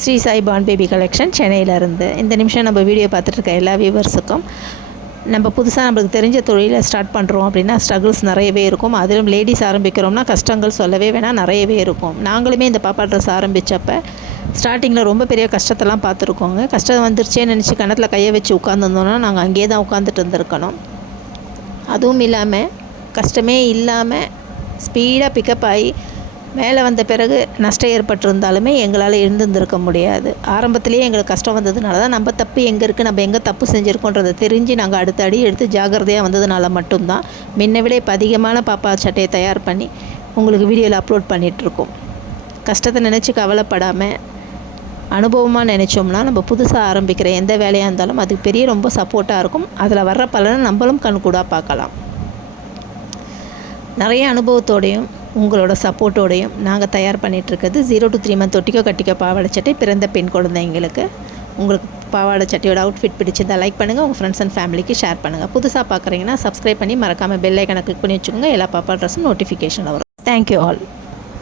ஸ்ரீ சாய் பான் baby collection சென்னையிலேருந்து. இந்த நிமிஷம் நம்ம வீடியோ பார்த்துட்டு இருக்க எல்லா வியூவர்ஸுக்கும் நம்ம புதுசாக நம்மளுக்கு தெரிஞ்ச தொழிலை ஸ்டார்ட் பண்ணுறோம் அப்படின்னா ஸ்ட்ரகிள்ஸ் நிறையவே இருக்கும். அதிலும் லேடிஸ் ஆரம்பிக்கிறோம்னா கஷ்டங்கள் சொல்லவே வேணால் நிறையவே இருக்கும். நாங்களுமே இந்த பாப்பா ட்ரெஸ் ஆரம்பித்தப்ப ஸ்டார்டிங்கில் ரொம்ப பெரிய கஷ்டத்தெல்லாம் பார்த்துருக்கோங்க. கஷ்டம் வந்துருச்சேன்னு நினச்சி கணத்தில் கையை வச்சு உட்காந்துருந்தோன்னா நாங்கள் அங்கேயே தான் உட்காந்துட்டு இருந்திருக்கணும். அதுவும் இல்லாமல் கஷ்டமே இல்லாமல் ஸ்பீடாக பிக்கப் ஆகி மேலே வந்த பிறகு நஷ்டம் ஏற்பட்டிருந்தாலுமே எங்களால் இருந்திருந்திருக்க முடியாது. ஆரம்பத்திலேயே எங்களுக்கு கஷ்டம் வந்ததுனால தான் நம்ம தப்பு எங்கே இருக்குது நம்ம எங்கே தப்பு செஞ்சுருக்கோன்றதை தெரிஞ்சு நாங்கள் அடுத்த அடி எடுத்து ஜாக்கிரதையாக வந்ததுனால மட்டும்தான். முன்ன விட இப்போ அதிகமான பாப்பா சட்டையை தயார் பண்ணி உங்களுக்கு வீடியோவில் அப்லோட் பண்ணிகிட்ருக்கோம் கஷ்டத்தை நினச்சி கவலைப்படாமல் அனுபவமாக நினச்சோம்னா நம்ம புதுசாக ஆரம்பிக்கிற எந்த வேலையாக இருந்தாலும் அதுக்கு பெரிய ரொம்ப சப்போர்ட்டாக இருக்கும். அதில் வர்ற பலனை நம்மளும் கண்கூடாக பார்க்கலாம். நிறைய அனுபவத்தோடையும் உங்களோட சப்போர்ட்டோடையும் நாங்கள் தயார் பண்ணிகிட்ருக்கிறது ஜீரோ டு த்ரீ மந்த் தொட்டிக்கோ கட்டிக்கோ பாவாடை சட்டை பிறந்த பெண் குழந்தைங்களுக்கு. உங்களுக்கு பாவாடை சட்டையோட அவுட்ஃபிட் பிடிச்சிருந்தால் லைக் பண்ணுங்கள் உங்கள் ஃப்ரெண்ட்ஸ் அண்ட் ஃபேமிலிக்கு ஷேர் பண்ணுங்கள் புதுசாக பார்க்குறீங்கன்னா சப்ஸ்கிரைப் பண்ணி மறக்காமல் பெல் ஐக்கனை கிளிக் பண்ணி வச்சுக்கோங்க. எல்லா பாப்பா ட்ரெஸ்ஸும் நோட்டிஃபிகேஷன் வரும். Thank you all